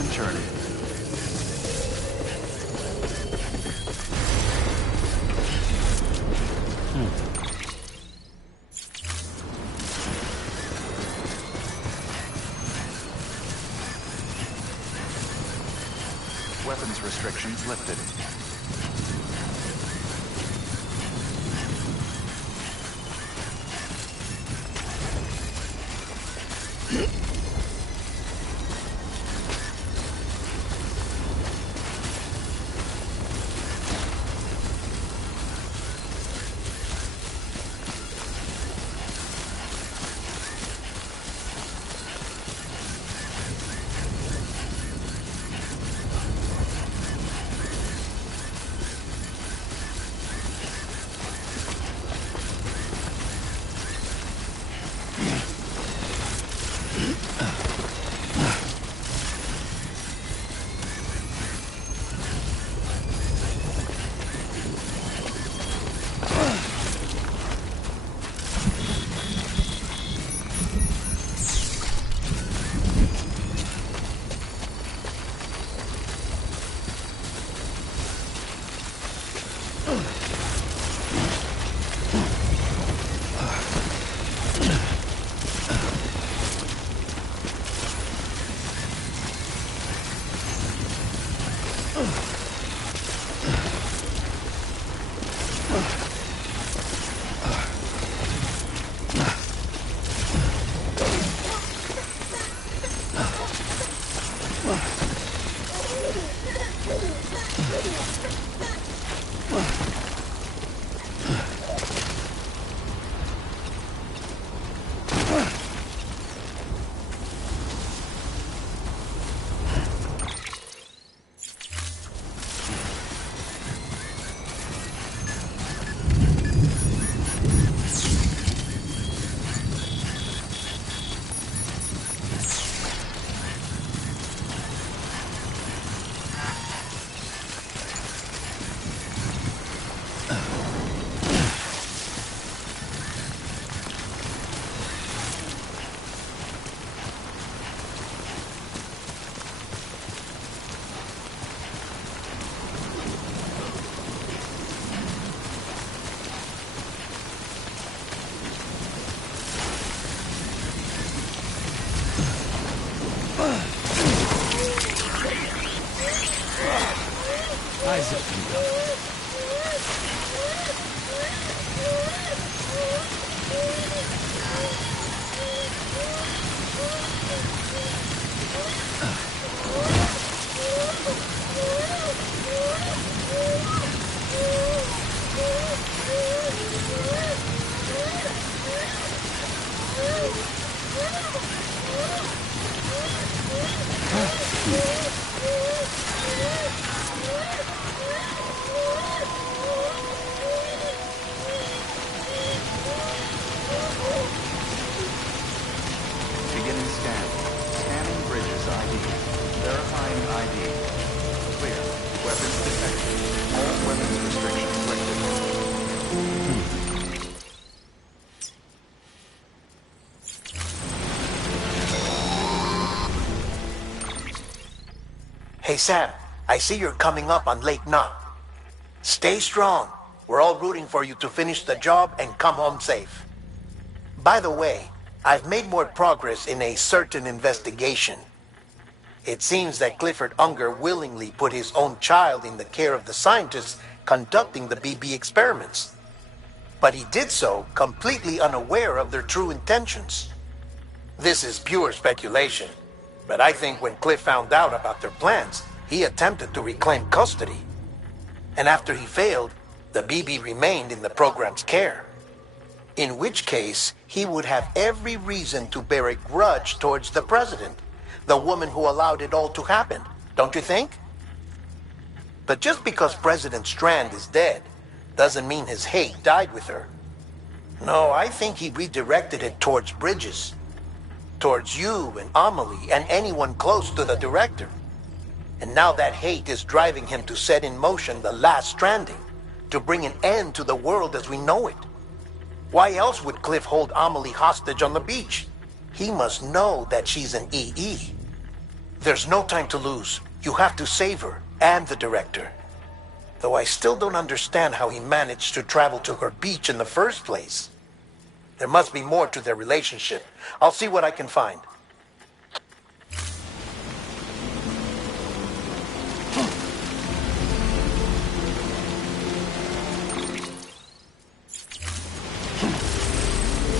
pleasant journey. Weapons restrictions lifted. Beginning scan. Scanning bridges ID. Verifying ID. Clear. Weapons detected. All weapons restrictions lifted. Hey Sam, I see you're coming up on Lake Knot. Stay strong. We're all rooting for you to finish the job and come home safe. By the way, I've made more progress in a certain investigation. It seems that Clifford Unger willingly put his own child in the care of the scientists conducting the BB experiments. But he did so completely unaware of their true intentions. This is pure speculation, but I think when Cliff found out about their plans, he attempted to reclaim custody. And after he failed, the BB remained in the program's care. In which case, he would have every reason to bear a grudge towards the president, the woman who allowed it all to happen, don't you think? But just because President Strand is dead, doesn't mean his hate died with her. No, I think he redirected it towards Bridges. Towards you and Amelie and anyone close to the director. And now that hate is driving him to set in motion the last Stranding, to bring an end to the world as we know it. Why else would Cliff hold Amelie hostage on the beach? He must know that she's an EE. There's no time to lose. You have to save her, and the director. Though I still don't understand how he managed to travel to her beach in the first place. There must be more to their relationship. I'll see what I can find.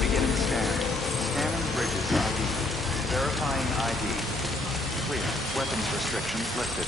Beginning scan. Scanning bridges ID. Verifying ID. Clear. Weapons restrictions lifted.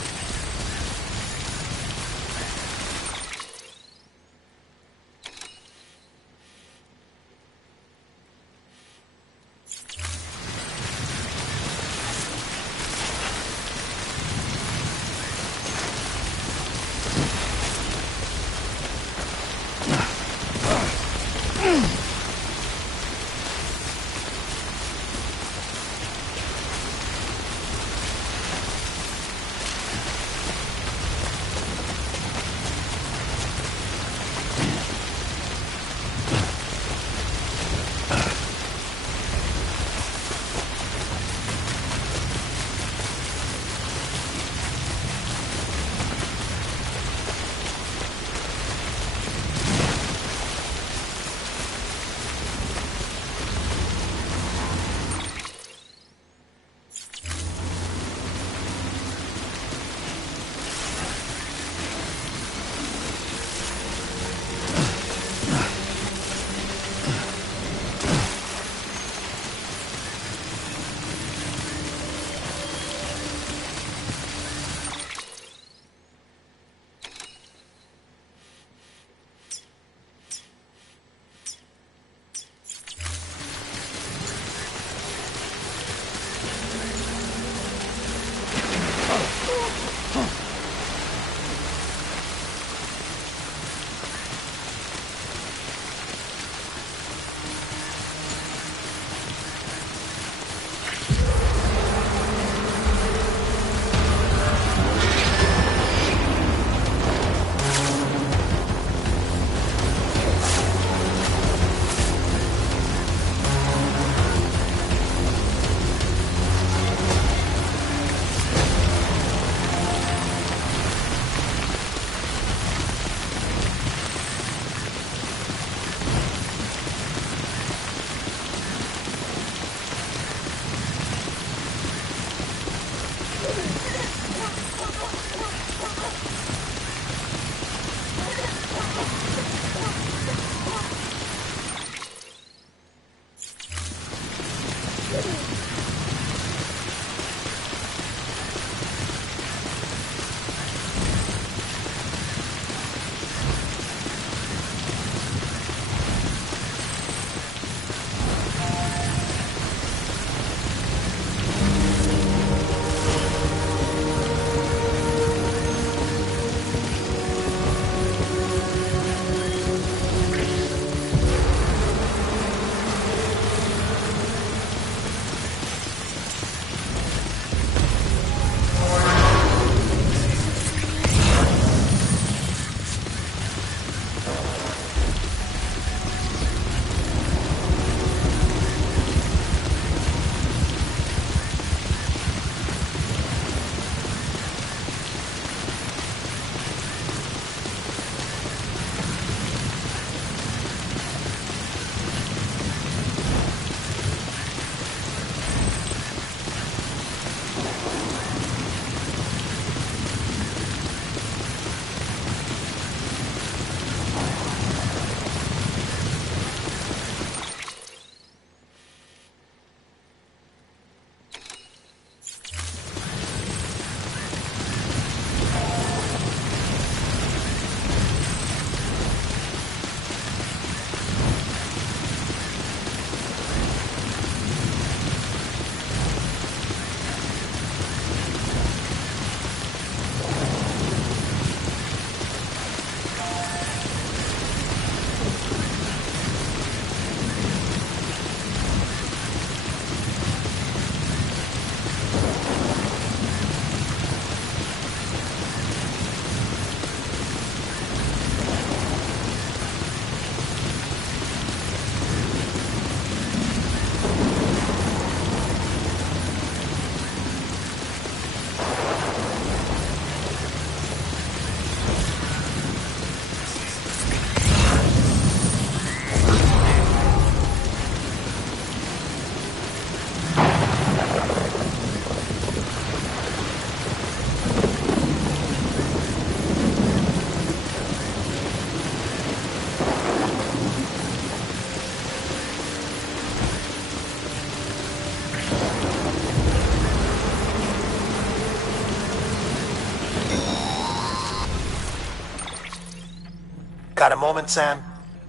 Got a moment, Sam?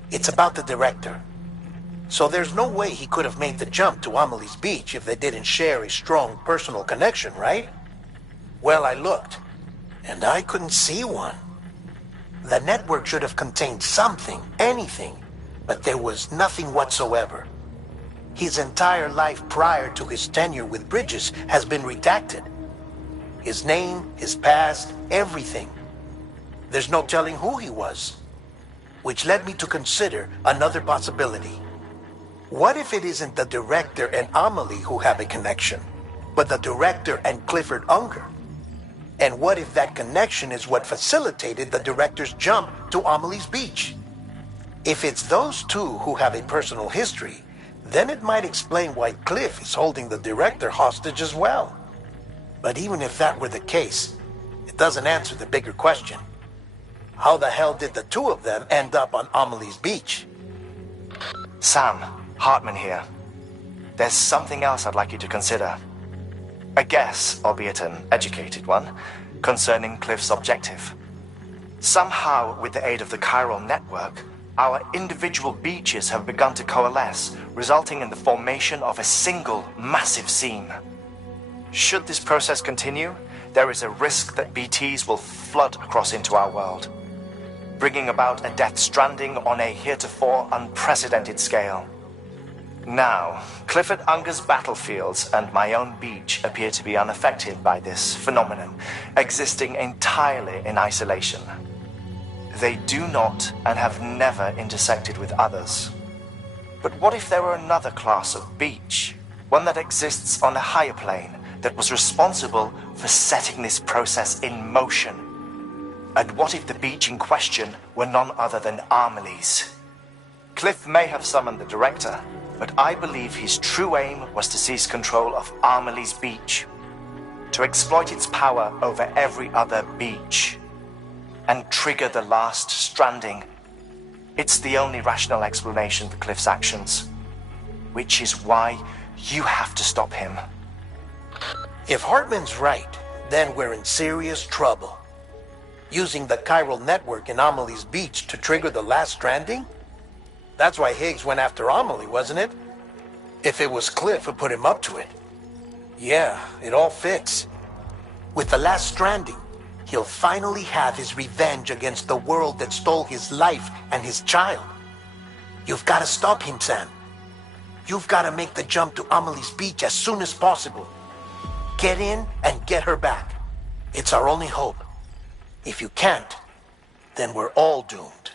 It's about the director. So there's no way he could have made the jump to Amelie's Beach if they didn't share a strong personal connection, right? Well, I looked, and I couldn't see one. The network should have contained something, anything, but there was nothing whatsoever. His entire life prior to his tenure with Bridges has been redacted. His name, his past, everything. There's no telling who he was. Which led me to consider another possibility. What if it isn't the director and Amelie who have a connection, but the director and Clifford Unger? And what if that connection is what facilitated the director's jump to Amelie's Beach? If it's those two who have a personal history, then it might explain why Cliff is holding the director hostage as well. But even if that were the case, it doesn't answer the bigger question. How the hell did the two of them end up on Amelie's Beach? Sam, Hartman here. There's something else I'd like you to consider. A guess, albeit an educated one, concerning Cliff's objective. Somehow, with the aid of the chiral network, our individual beaches have begun to coalesce, resulting in the formation of a single massive seam. Should this process continue, there is a risk that BTs will flood across into our world, bringing about a death stranding on a heretofore unprecedented scale. Now, Clifford Unger's battlefields and my own beach appear to be unaffected by this phenomenon, existing entirely in isolation. They do not and have never intersected with others. But what if there were another class of beach, one that exists on a higher plane, that was responsible for setting this process in motion? And what if the beach in question were none other than Amelie's? Cliff may have summoned the director, but I believe his true aim was to seize control of Amelie's Beach, to exploit its power over every other beach, and trigger the last stranding. It's the only rational explanation for Cliff's actions, which is why you have to stop him. If Hartman's right, then we're in serious trouble. Using the chiral network in Amelie's Beach to trigger the last stranding? That's why Higgs went after Amelie, wasn't it? If it was Cliff who put him up to it. Yeah, it all fits. With the last stranding, he'll finally have his revenge against the world that stole his life and his child. You've got to stop him, Sam. You've got to make the jump to Amelie's Beach as soon as possible. Get in and get her back. It's our only hope. If you can't, then we're all doomed.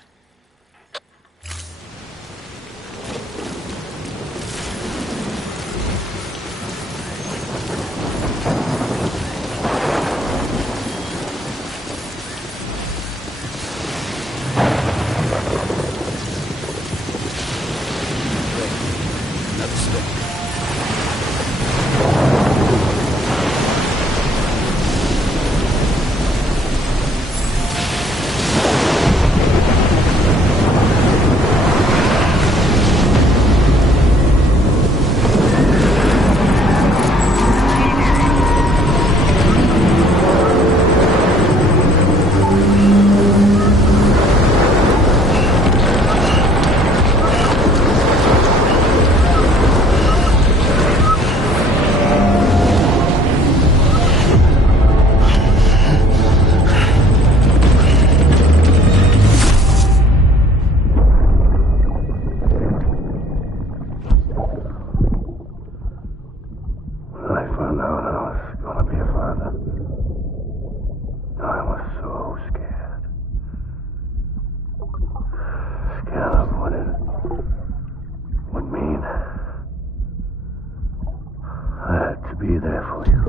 Be there for you.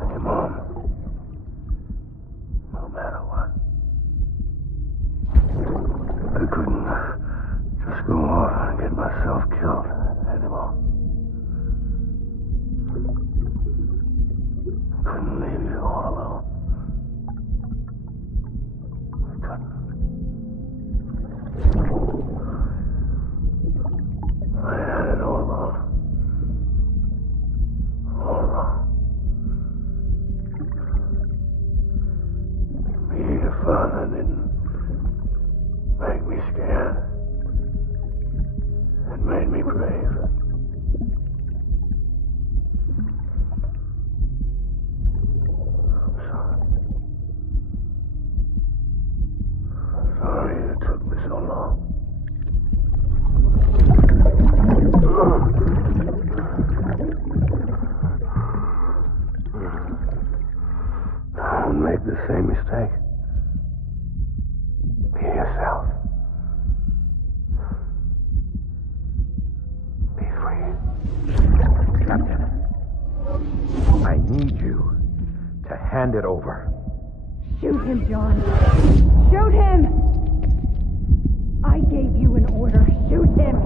And your mom. No matter what. I couldn't just go off and get myself killed anymore. I couldn't leave you all alone. I couldn't. I had it all wrong. All wrong. need you to hand it over. Shoot him, John. Shoot him! I gave you an order. Shoot him!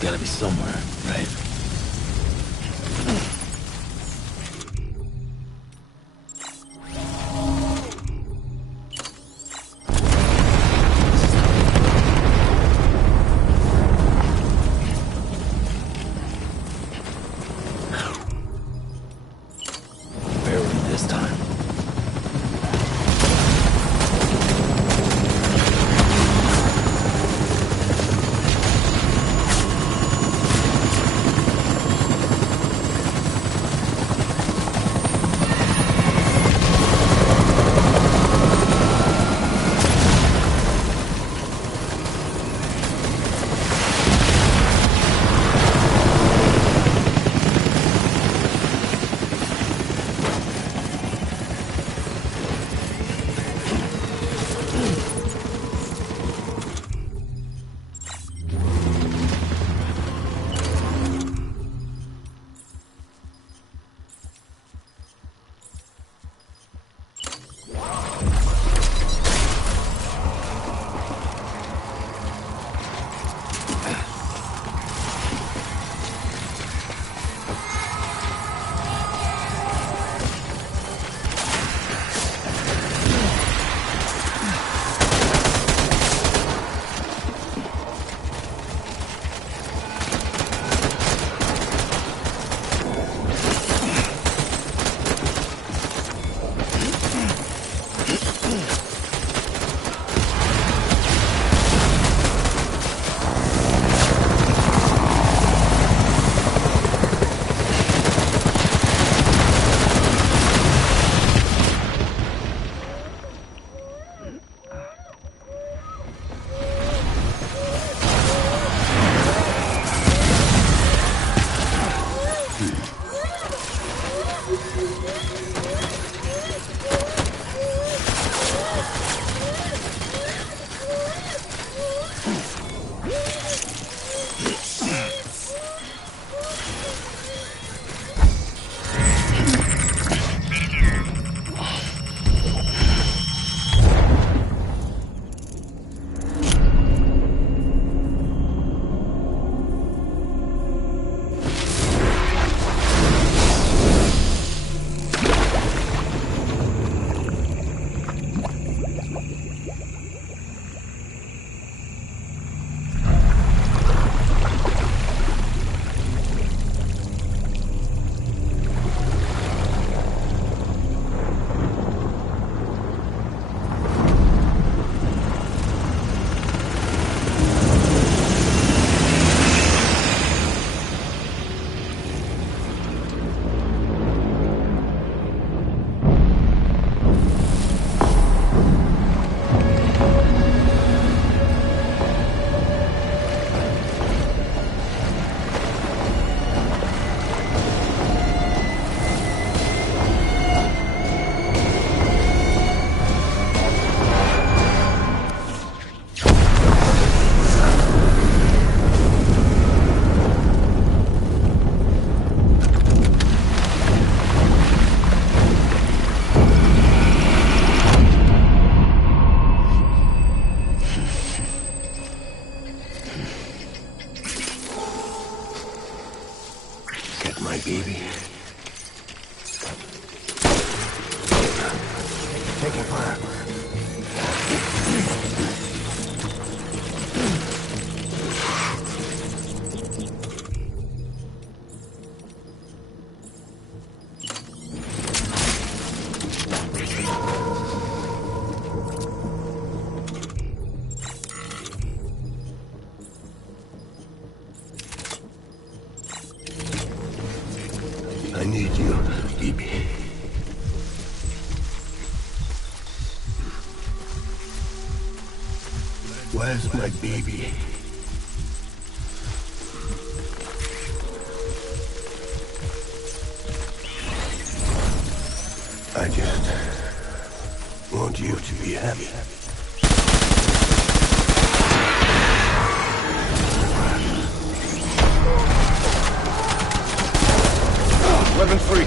Gotta be somewhere, right? Barely this time. baby? Taking fire. I need you, baby. Where's my baby? I just want you to be happy. Weapon free.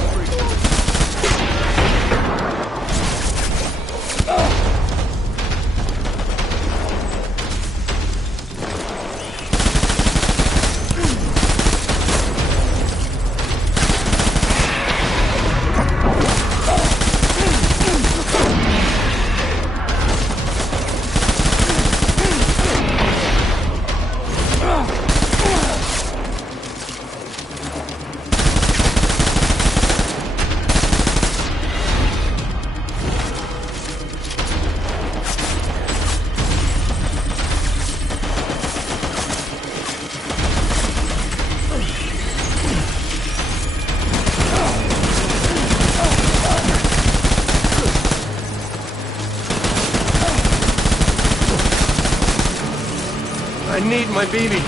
I need my baby.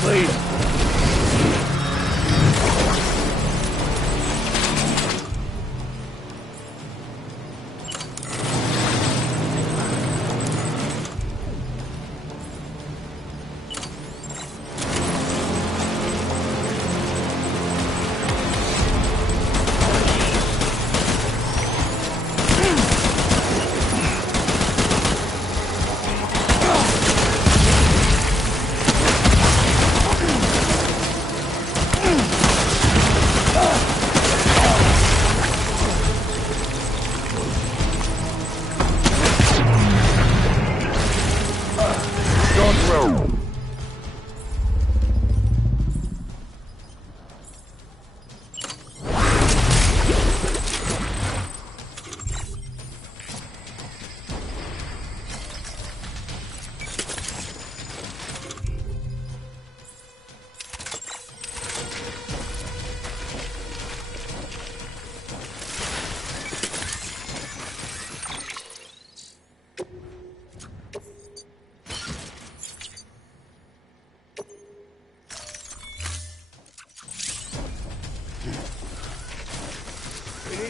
Please.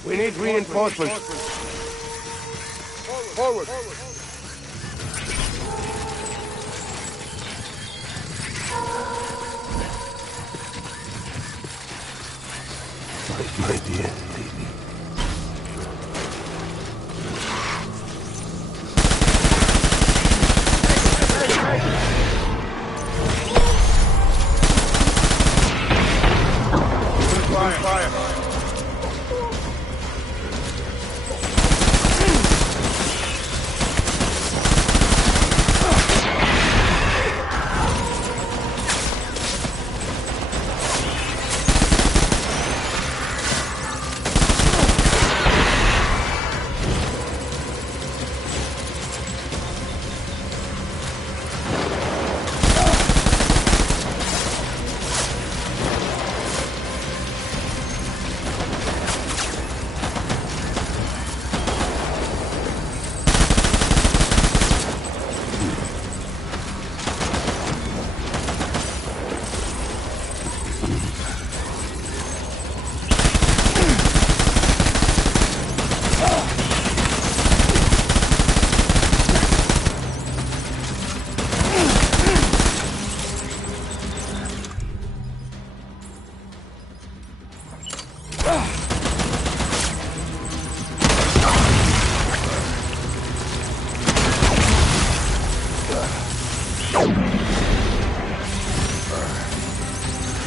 We need reinforcements. Forward. My dear baby. Fire.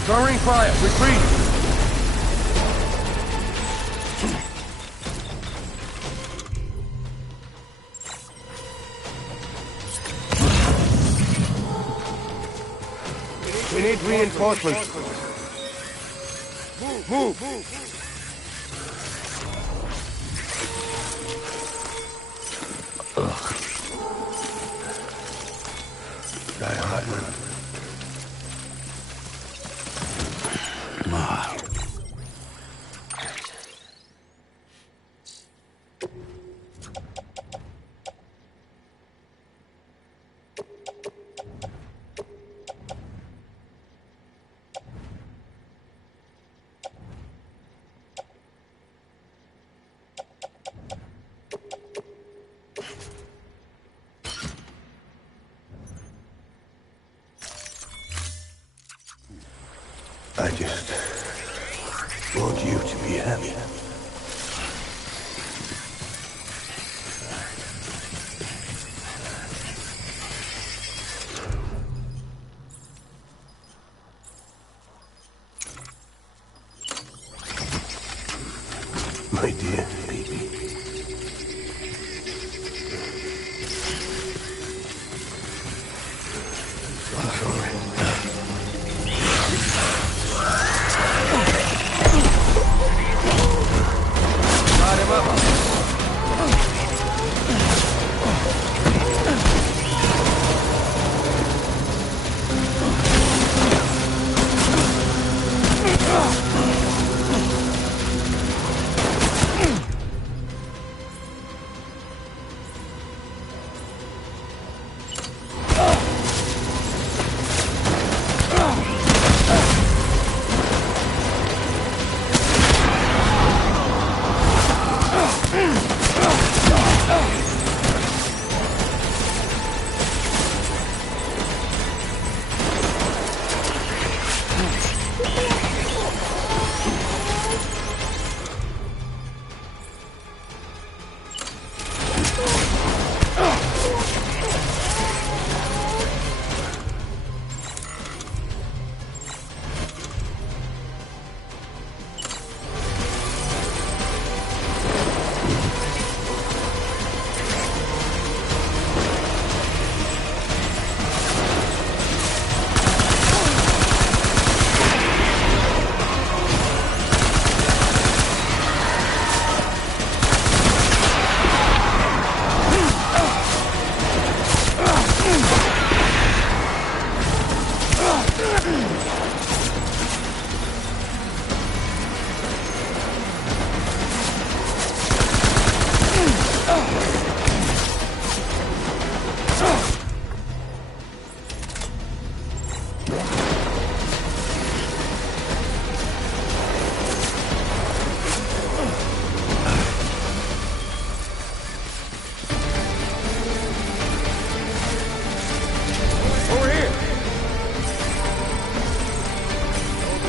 Throwing fire. Retreat. We need reinforcements. Move! Guy Hartman. I just want you to be happy. My dear baby. I'm sorry.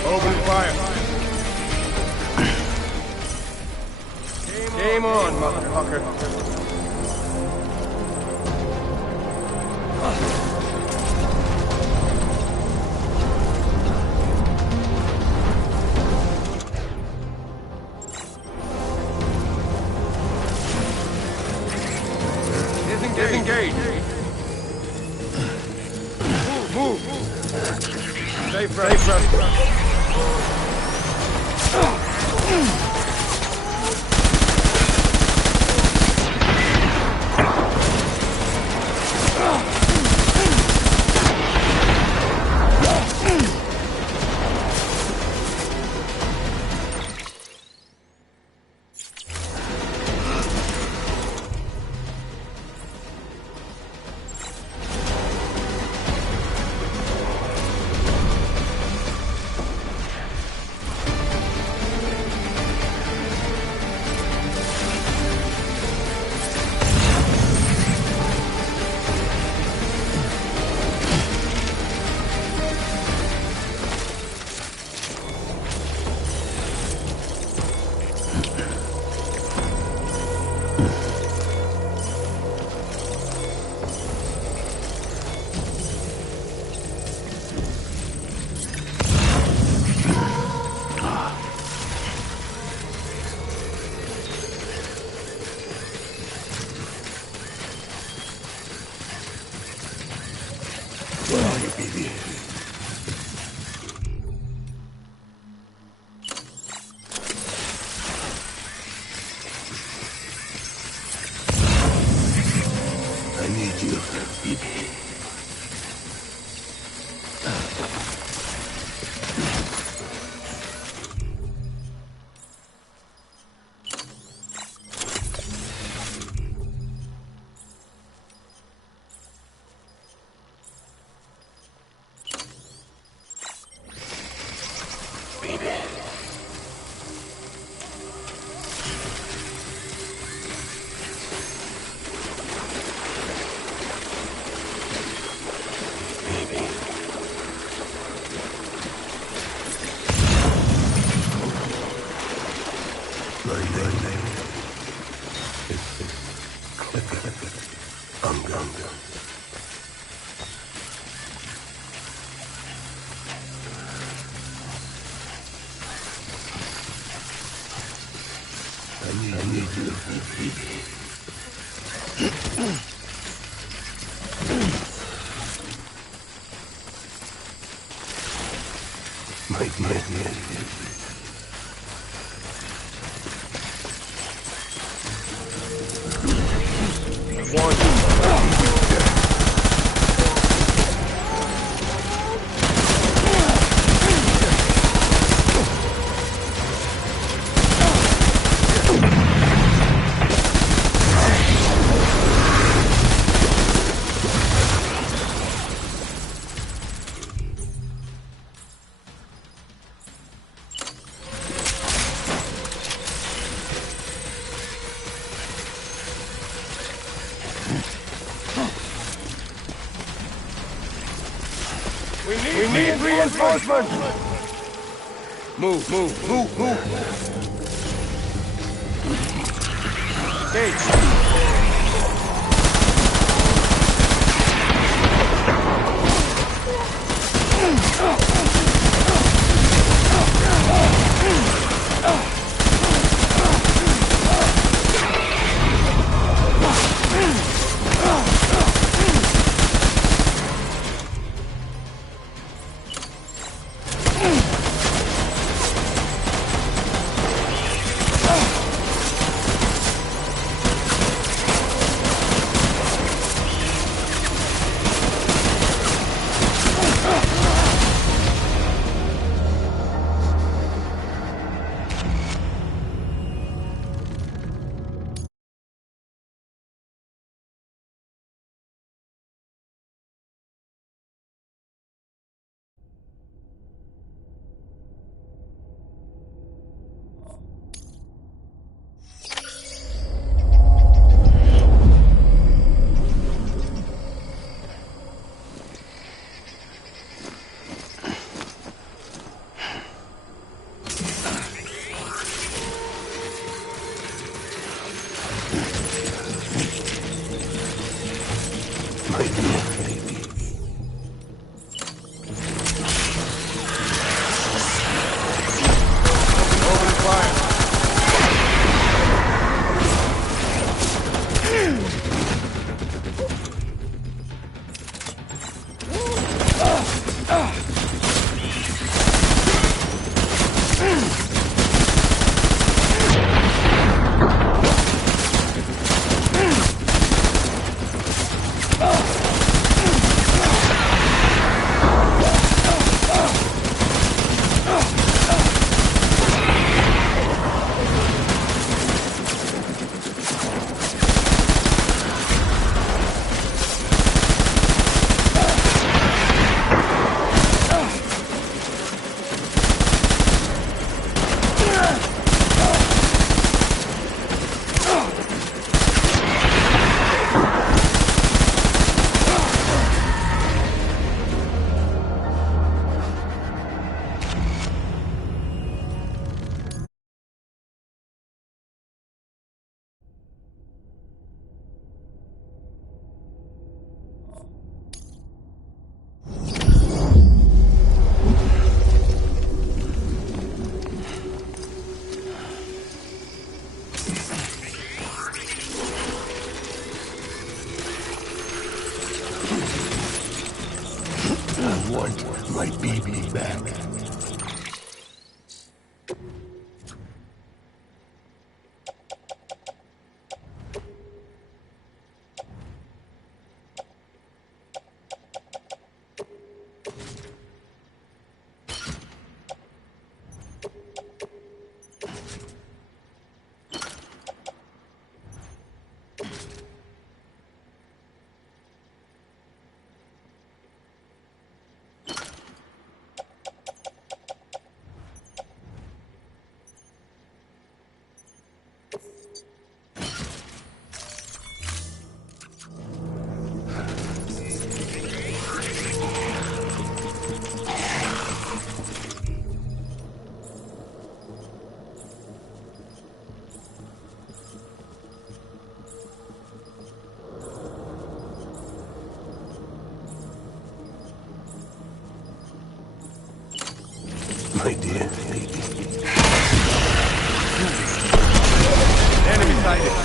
Open fire. Game on, motherfucker. Disengage. Move. Stay fresh. Where are you, baby? My dear. We need reinforcements! Move. Engage! My dear baby. Open fire! I want my baby back. My dear baby. Enemy sighted!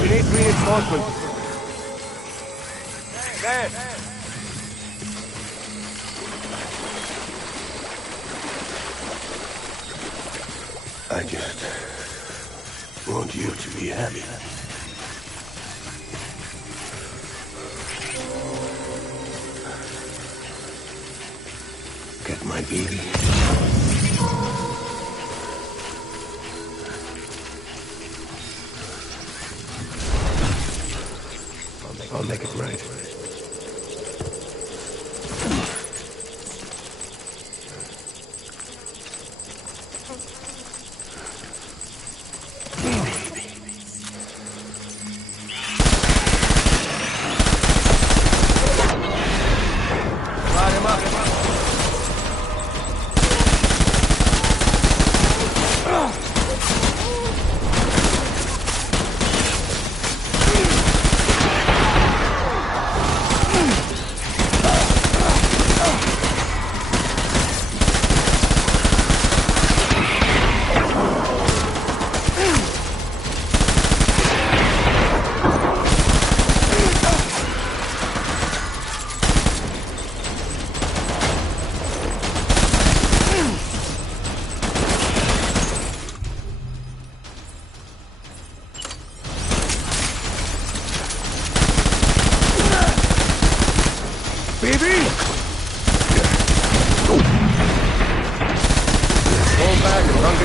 We need reinforcements. There. I just want you to be happy. Get my baby. I'll make it right. Light him up.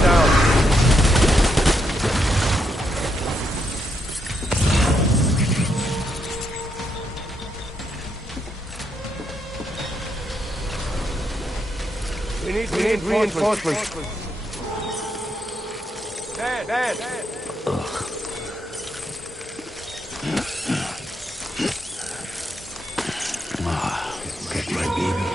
down. We need reinforcements. Dad. Get my baby.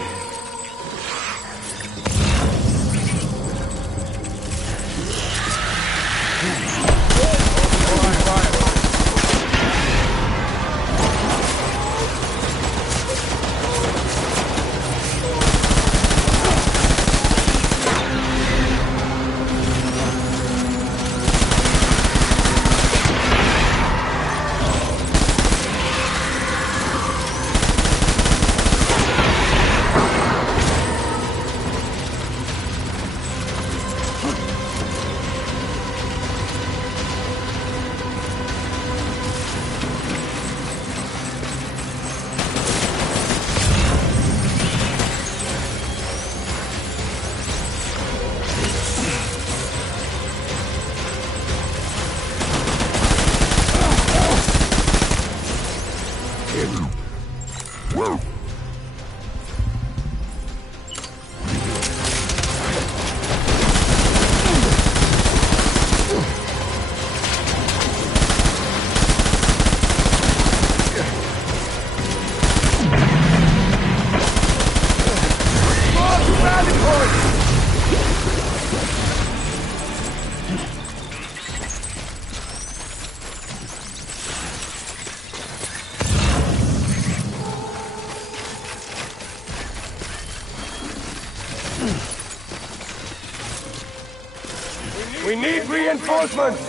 We need reinforcements.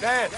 Dad.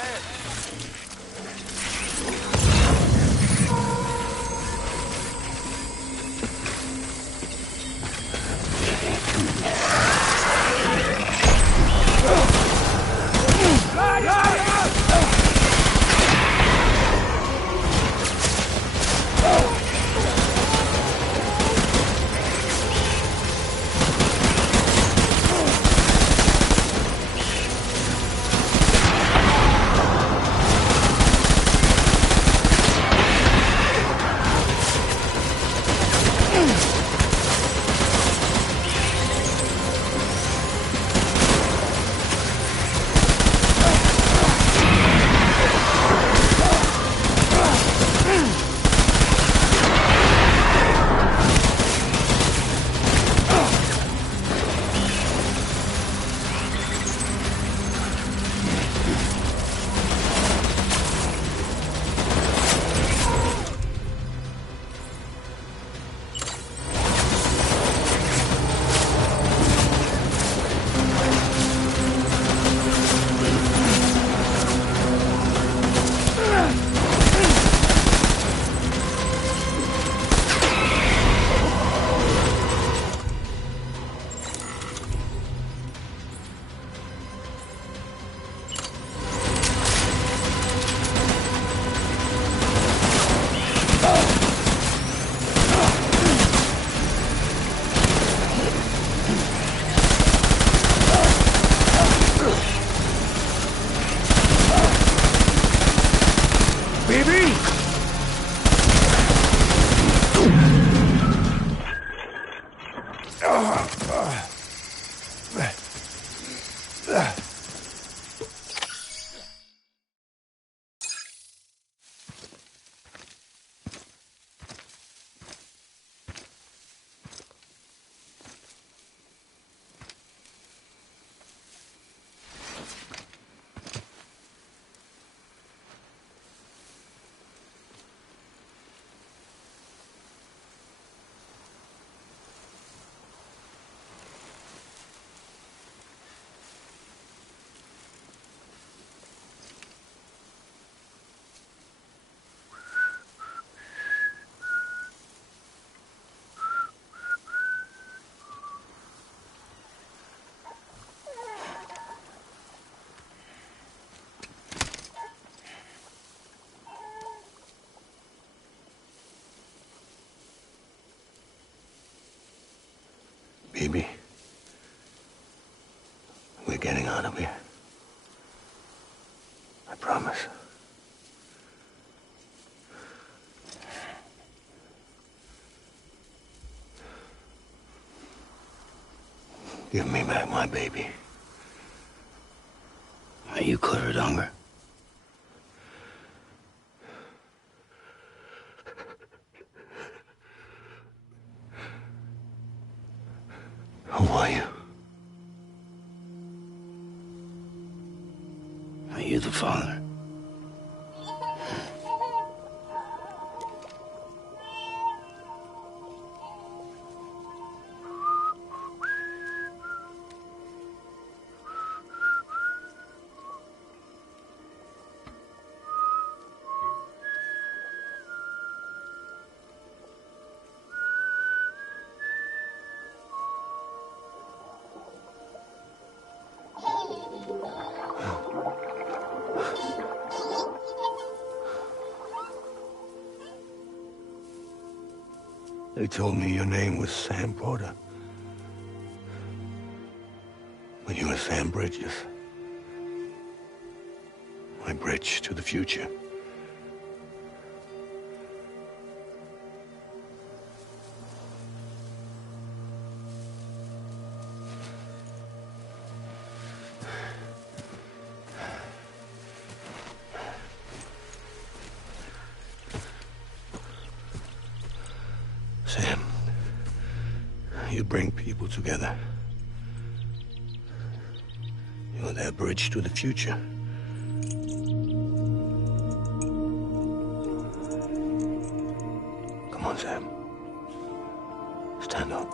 Baby. getting out of here. I promise. Give me back my baby. Are you clear of hunger? Who are you? Are you the father? They told me your name was Sam Porter. But you were Sam Bridges. My bridge to the future. Sam, you bring people together. You're their bridge to the future. Come on, Sam. Stand up.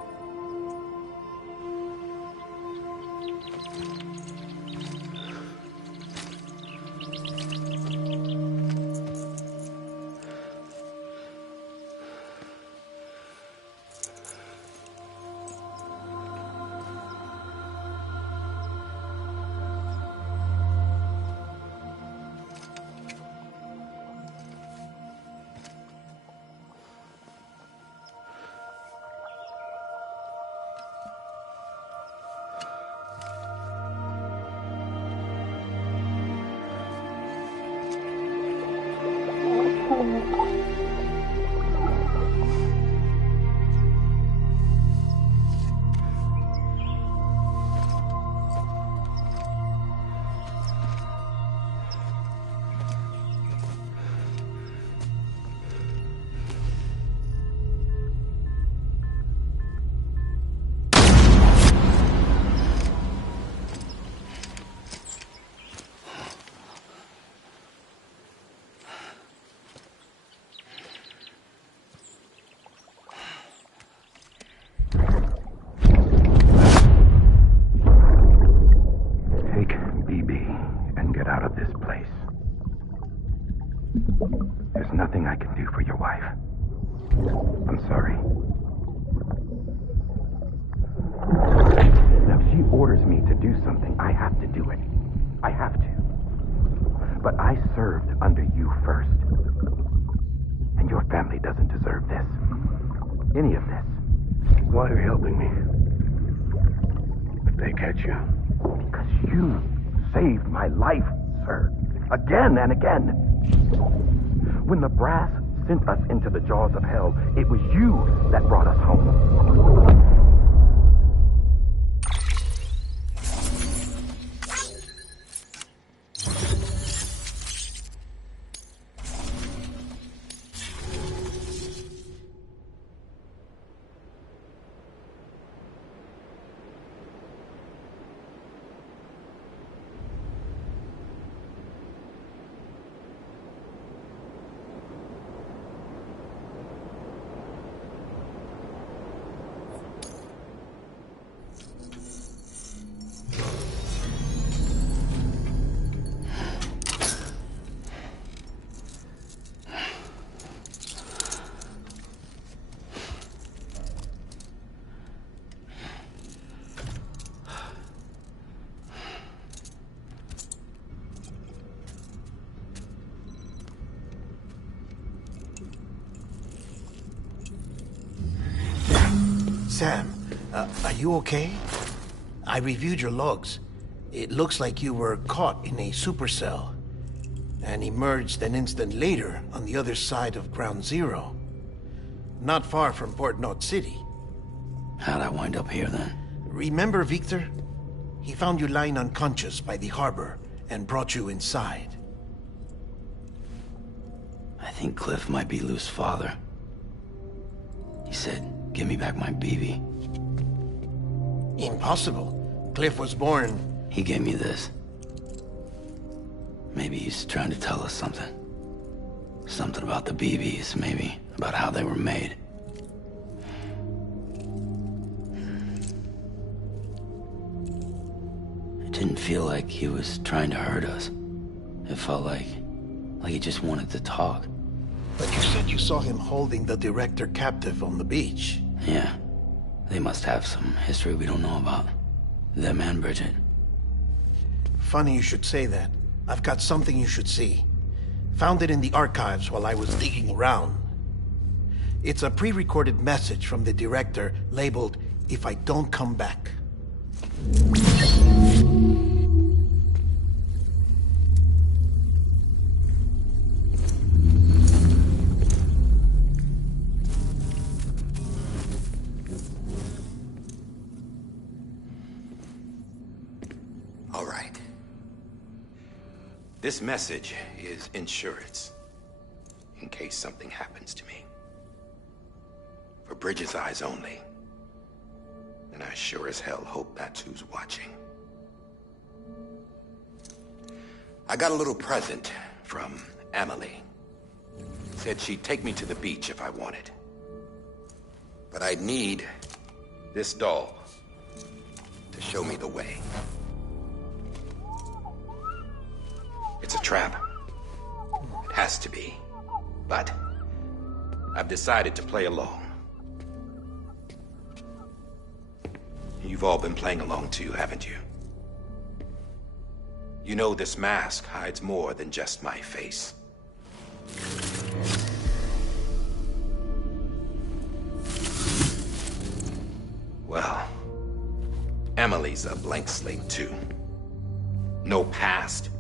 There's nothing I can do for your wife. I'm sorry. Now, if she orders me to do something, I have to do it. I have to. But I served under you first. And your family doesn't deserve this. Any of this. Why are you helping me? If they catch you. Because you saved my life, sir. Again and again. When the brass sent us into the jaws of hell, it was you that brought us home. Sam, are you okay? I reviewed your logs. It looks like you were caught in a supercell and emerged an instant later on the other side of Ground Zero. Not far from Port Knot City. How'd I wind up here then? Remember Victor? He found you lying unconscious by the harbor and brought you inside. I think Cliff might be Lou's father. He said, give me back my BB. Impossible. Cliff was born... He gave me this. Maybe he's trying to tell us something. Something about the BBs, maybe. About how they were made. It didn't feel like he was trying to hurt us. It felt like he just wanted to talk. But you said you saw him holding the director captive on the beach. Yeah. They must have some history we don't know about. Them and Bridget. Funny you should say that. I've got something you should see. Found it in the archives while I was digging around. It's a pre-recorded message from the director labeled, "If I don't come back." All right. This message is insurance, in case something happens to me. For Bridget's eyes only. And I sure as hell hope that's who's watching. I got a little present from Emily. Said she'd take me to the beach if I wanted. But I'd need this doll to show me the way. It's a trap. It has to be. But I've decided to play along. You've all been playing along too, haven't you? You know this mask hides more than just my face. Well, Emily's a blank slate too. No past.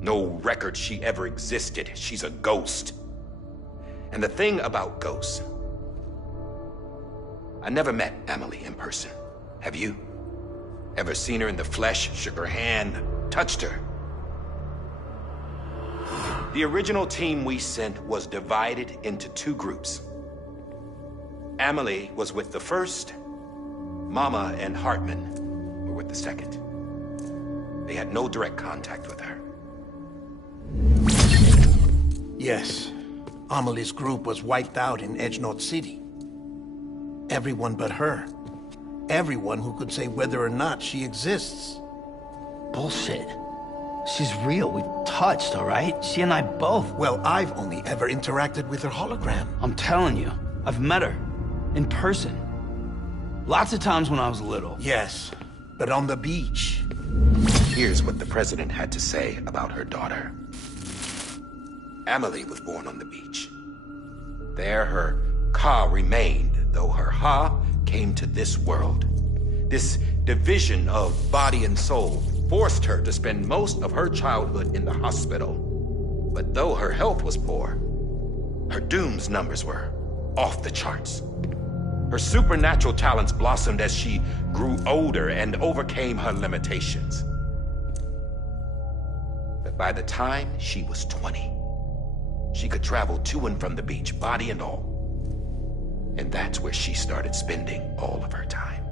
No record she ever existed. She's a ghost. And the thing about ghosts... I never met Emily in person. Have you? Ever seen her in the flesh, shook her hand, touched her? The original team we sent was divided into two groups. Emily was with the first. Mama and Hartman were with the second. They had no direct contact with her. Yes. Amelie's group was wiped out in Edge Knot City. Everyone but her. Everyone who could say whether or not she exists. Bullshit. She's real. We've touched, all right? She and I both. Well, I've only ever interacted with her hologram. I'm telling you, I've met her. In person. Lots of times when I was little. Yes, but on the beach. Here's what the president had to say about her daughter. Emily was born on the beach. There her Ka remained, though her Ha came to this world. This division of body and soul forced her to spend most of her childhood in the hospital. But though her health was poor, her Doom's numbers were off the charts. Her supernatural talents blossomed as she grew older and overcame her limitations. But by the time she was 20, she could travel to and from the beach, body and all. And that's where she started spending all of her time.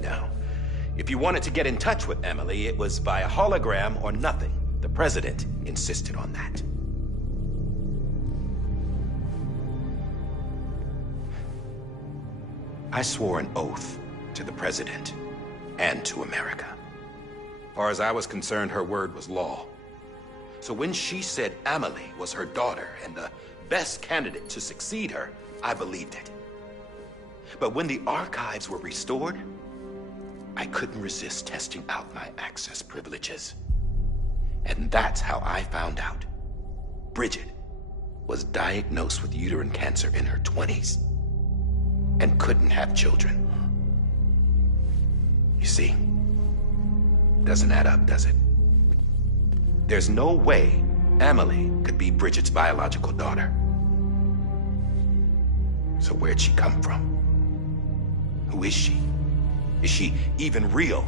Now, if you wanted to get in touch with Emily, it was via hologram or nothing. The president insisted on that. I swore an oath to the president and to America. As far as I was concerned, her word was law. So when she said Emily was her daughter and the best candidate to succeed her, I believed it. But when the archives were restored, I couldn't resist testing out my access privileges. And that's how I found out Bridget was diagnosed with uterine cancer in her 20s and couldn't have children. You see, doesn't add up, does it? There's no way Amelie could be Bridget's biological daughter. So where'd she come from? Who is she? Is she even real?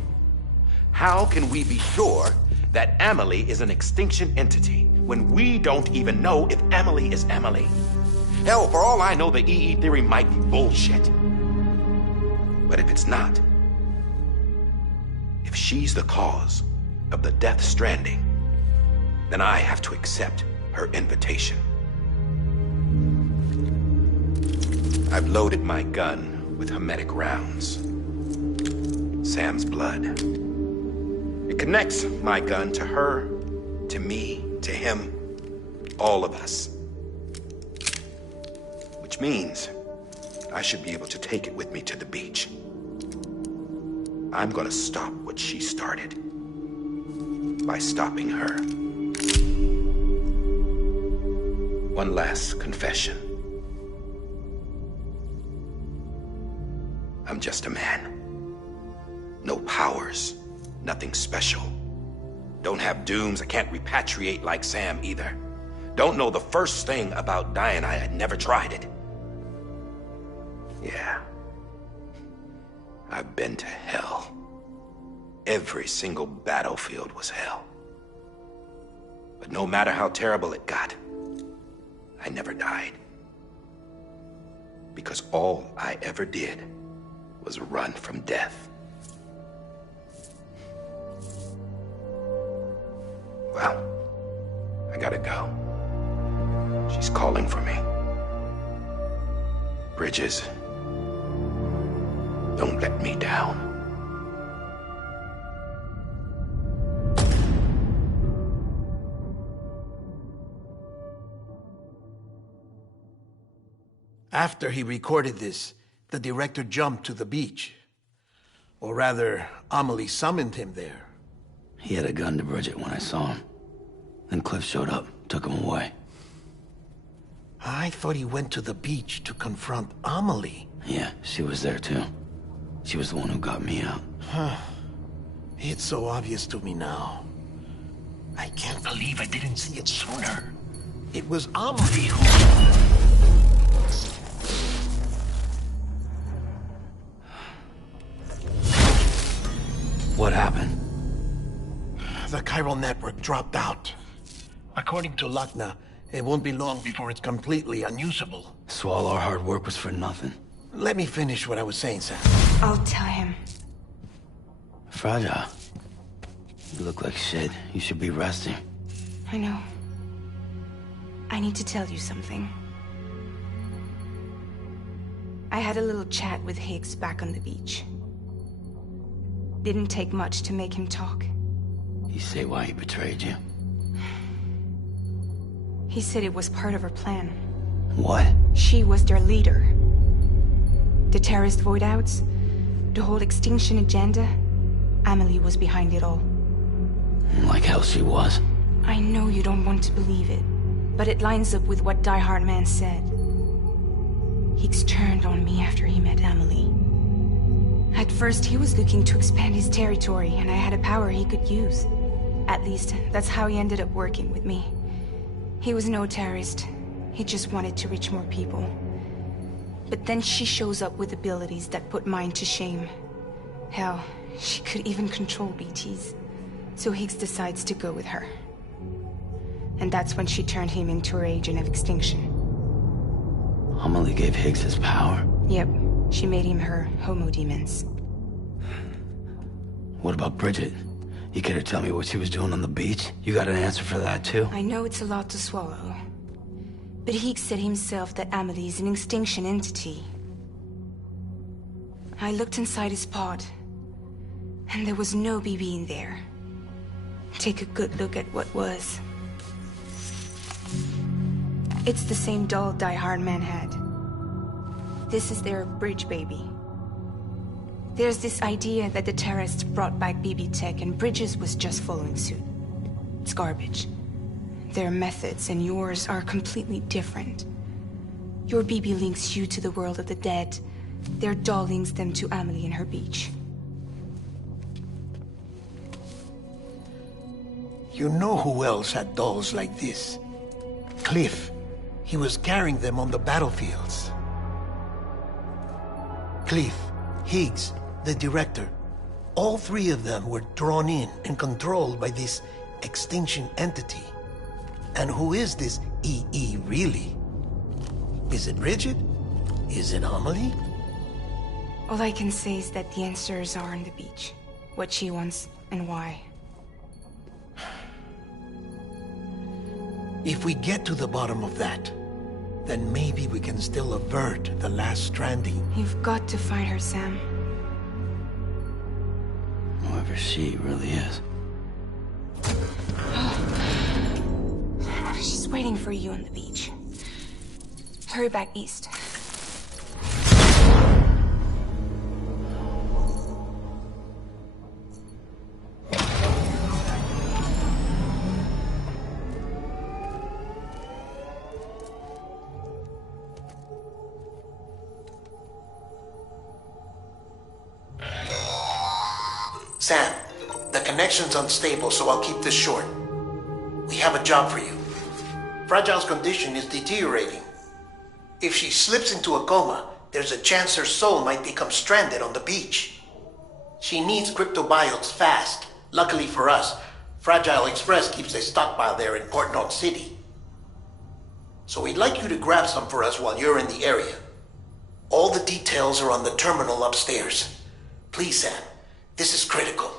How can we be sure that Amelie is an extinction entity when we don't even know if Amelie is Amelie? Hell, for all I know, the EE theory might be bullshit. But if it's not, if she's the cause of the Death Stranding, then I have to accept her invitation. I've loaded my gun with hermetic rounds. Sam's blood. It connects my gun to her, to me, to him, all of us. Which means I should be able to take it with me to the beach. I'm gonna stop what she started by stopping her. One last confession. I'm just a man. No powers, nothing special. Don't have dooms, I can't repatriate like Sam either. Don't know the first thing about dying, I had never tried it. Yeah. I've been to hell. Every single battlefield was hell. But no matter how terrible it got, I never died. Because all I ever did was run from death. Well, I gotta go. She's calling for me. Bridges, don't let me down. After he recorded this, the director jumped to the beach. Or rather, Amelie summoned him there. He had a gun to Bridget when I saw him. Then Cliff showed up, took him away. I thought he went to the beach to confront Amelie. Yeah, she was there too. She was the one who got me out. It's so obvious to me now. I can't believe I didn't see it sooner. It was Amelie who... What happened? The chiral network dropped out. According to Lakna, it won't be long before it's completely unusable. So all our hard work was for nothing. Let me finish what I was saying, Sam. I'll tell him. Fragile. You look like shit. You should be resting. I know. I need to tell you something. I had a little chat with Higgs back on the beach. Didn't take much to make him talk. You say why he betrayed you? He said it was part of her plan. What? She was their leader. The terrorist void-outs, the whole extinction agenda, Amelie was behind it all. Like hell she was. I know you don't want to believe it, but it lines up with what Die Hard Man said. Higgs turned on me after he met Amelie. At first, he was looking to expand his territory, and I had a power he could use. At least, that's how he ended up working with me. He was no terrorist. He just wanted to reach more people. But then she shows up with abilities that put mine to shame. Hell, she could even control BTs. So Higgs decides to go with her. And that's when she turned him into her agent of extinction. Amelie gave Higgs his power? Yep. She made him her homo demons. What about Bridget? You care to tell me what she was doing on the beach? You got an answer for that too? I know it's a lot to swallow. But Higgs said himself that Amelie is an extinction entity. I looked inside his pod, and there was no BB in there. Take a good look at what was. It's the same doll Die Hard Man had. This is their bridge baby. There's this idea that the terrorists brought back BB tech and Bridges was just following suit. It's garbage. Their methods and yours are completely different. Your BB links you to the world of the dead. Their doll links them to Amelie and her beach. You know who else had dolls like this? Cliff. He was carrying them on the battlefields. Cliff, Higgs, the director. All three of them were drawn in and controlled by this extinction entity. And who is this EE really? Is it Bridget? Is it Amelie? All I can say is that the answers are on the beach. What she wants and why. If we get to the bottom of that, then maybe we can still avert the last stranding. You've got to find her, Sam. Whoever she really is. She's waiting for you on the beach. Hurry back east. Sam, the connection's unstable, so I'll keep this short. We have a job for you. Fragile's condition is deteriorating. If she slips into a coma, there's a chance her soul might become stranded on the beach. She needs cryptobiotes fast. Luckily for us, Fragile Express keeps a stockpile there in Port North City. So we'd like you to grab some for us while you're in the area. All the details are on the terminal upstairs. Please, Sam. This is critical.